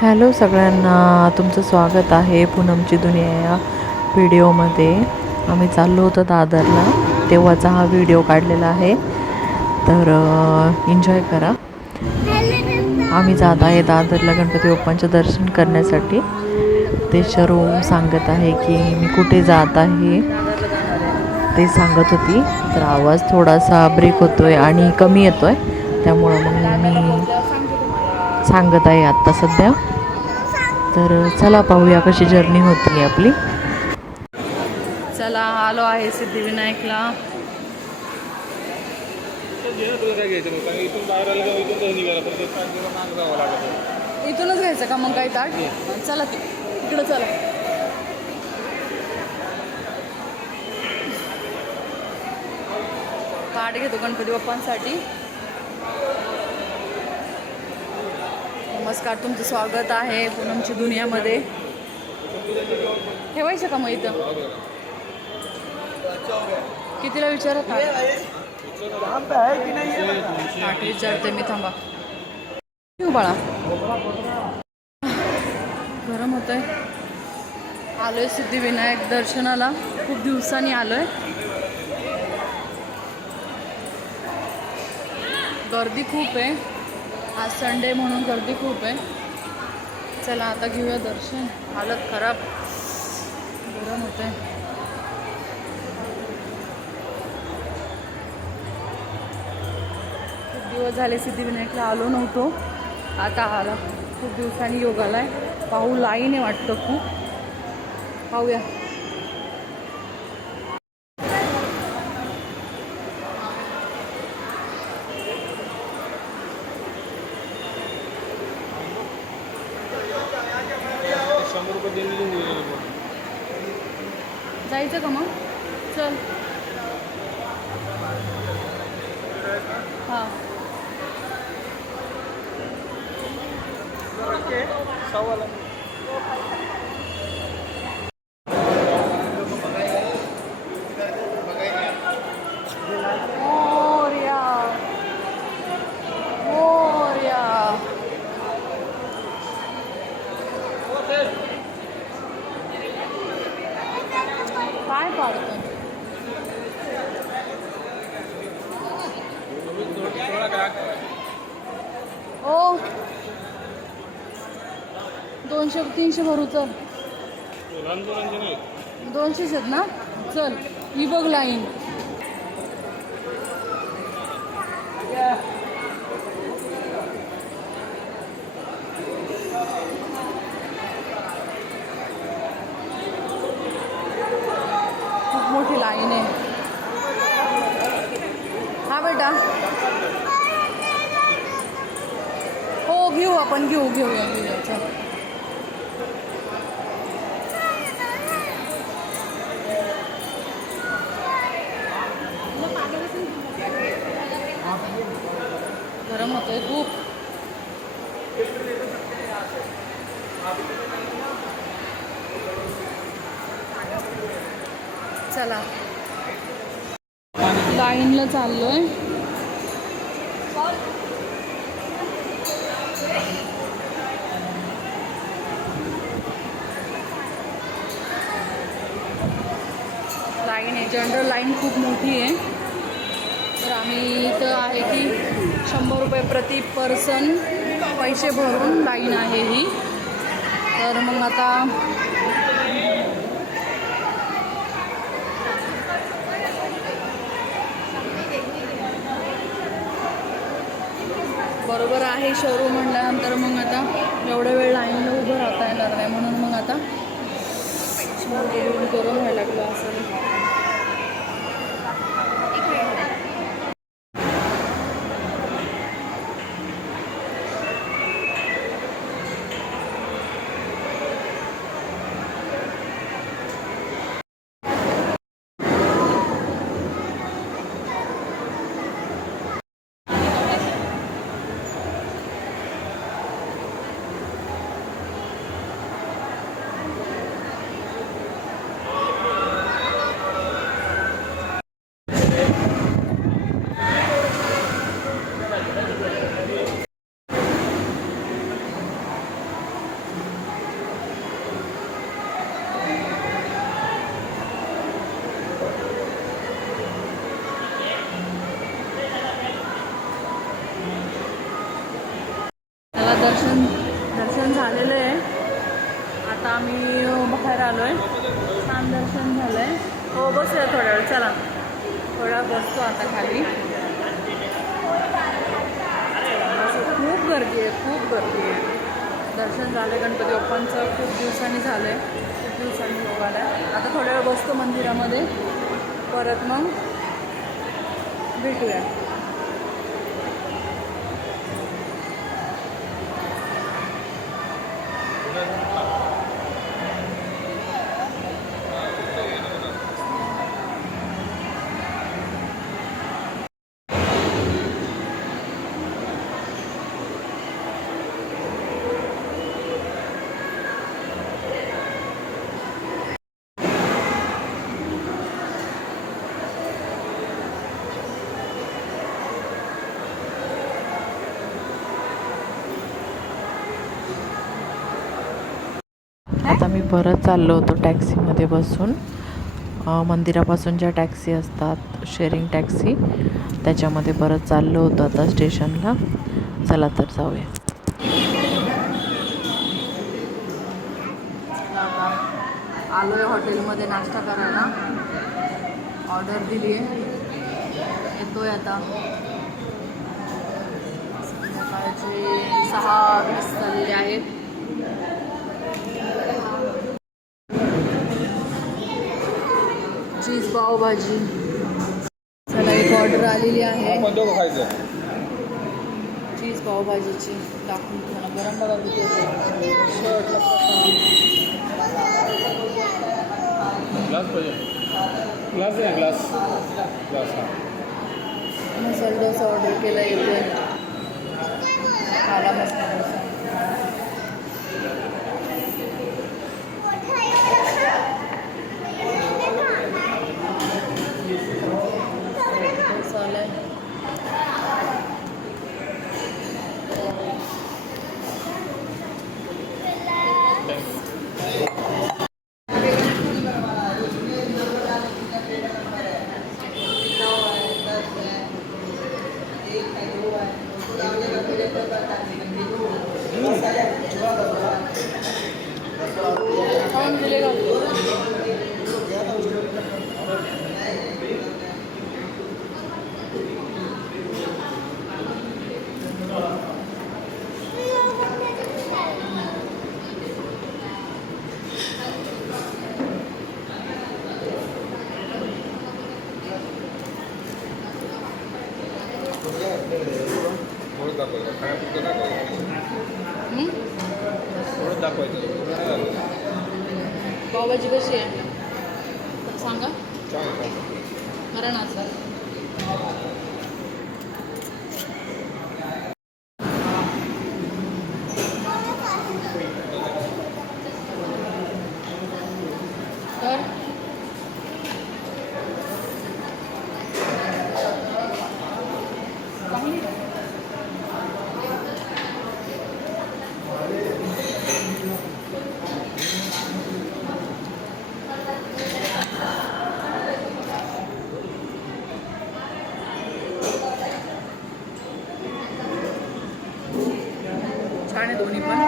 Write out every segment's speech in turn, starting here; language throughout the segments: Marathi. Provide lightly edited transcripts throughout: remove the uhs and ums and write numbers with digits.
हॅलो सगळ्यांना, तुमचं स्वागत आहे पूनमची दुनिया या व्हिडिओमध्ये. आम्ही चाललो होतो दादरला, तेव्हाचा हा व्हिडिओ काढलेला आहे, तर एन्जॉय करा. आम्ही जात आहे दादरला गणपती बाप्पांचं दर्शन करण्यासाठी. ते शरू सांगत आहे की मी कुठे जात आहे ते सांगत होती, तर आवाज थोडासा ब्रेक होतो आहे आणि कमी येतो आहे, त्यामुळं मग मी सांगत आहे आत्ता सध्या. तर चला पाहूया कशी जर्नी होती आहे आपली. चला आलो आहे सिद्धिविनायकला. इथूनच घ्यायचं का मग काही ताट? चला तिकडं चला. ताट घेतो गणपती बाप्पांसाठी. नमस्कार, तुमचं स्वागत आहे पूनमची दुनियामध्ये. ठेवायचं का मग इथं? कितीला विचारत ताट विचारते मी, थांबा. ठेवू बाळा, गरम होत आहे. आलोय सिद्धिविनायक दर्शनाला, खूप दिवसांनी आलोय. गर्दी खूप आहे, आज संडे म्हणून गर्दी खूप आहे. चला आता घेऊया दर्शन. हालत खराब, गरम होत आहे. खूप दिवस झाले सिद्धिविनायकला आलो नव्हतो, आता आला. खूप दिवसांनी योग आलाय. पाहू, लाईन आहे वाटतं खूप. पाहूया. जायचं का मग? चल. हां, मोरया मोरया. काय पाडतं? ओ 200-300 भरू. चल, 200 आहेत ना? चल, ही बघ लाईन. खूप मोठी लाईन आहे. हा बेटा, हो घेऊ आपण, घेऊया. चल. गरम होतंय खूप. चला, लाईनला चाललोय. लाईन आहे, जनरल लाईन खूप मोठी आहे. तर आम्ही इथं आहे की 100 रुपये प्रति पर्सन पैसे भरून लाईन आहे ही. तर मग आता बरोबर आहे शोरूम म्हटल्यानंतर मग आता एवढ्या वेळ लाईनला उभं राहता येणार नाही, म्हणून मग आता गरम व्हायला लागलं असं. दर्शन झालेलं आहे. आता आम्ही बाहेर आलो आहे. छान दर्शन झालं आहे. हो बसूया थोड्या वेळ. चला थोडा बसतो आता खाली. खूप गर्दी आहे, खूप गर्दी आहे. दर्शन झालं गणपती बाप्पांचं. खूप दिवसांनी झालं आहे, खूप दिवसांनी लोक आला. आता थोड्या वेळ बसतो मंदिरामध्ये. परत मग भेटूया. आता मी परत चाललो होतो टॅक्सीमध्ये बसून. मंदिरापासून ज्या टॅक्सी असतात शेअरिंग टॅक्सी, त्याच्यामध्ये परत चाललो होतो आता स्टेशनला. चला तर जाऊया. आलो आहे हॉटेलमध्ये नाश्ता करायला. ऑर्डर दिली आहे. येतोय आता. संध्याकाळचे 6:20 झालेले आहेत. चीज पावभाजी. चला एक ऑर्डर आलेली आहे चीज पावभाजीची. दाखवून तुम्हाला गरम बघा किती होते. ग्लास मसाला डोसा ऑर्डर केला. येतोय खाला मसाला डोसा. पावभाजी कशी आहे सांगा. कारण असं तर छान आहे दोन्ही पण.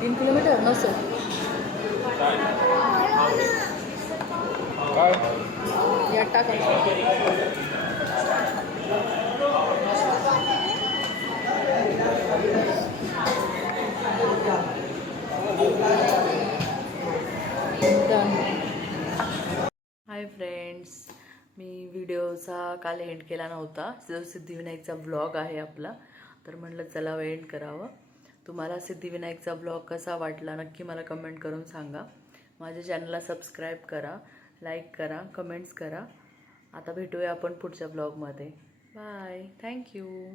तीन किलोमीटर नसेल. या टाका. हाय फ्रेंड्स, मी व्हिडिओचा काल एंड केला नव्हता, जो सिद्धिविनायकचा ब्लॉग आहे आपला, तर म्हटलं चला एंड करावं. तुम्हाला सिद्धिविनायकचा ब्लॉग कसा वाटला नक्की मला कमेंट करून सांगा. माझ्या चॅनलला सबस्क्राईब करा, लाईक करा, कमेंट्स करा. आता भेटूया आपण पुढच्या ब्लॉगमध्ये. Bye, thank you.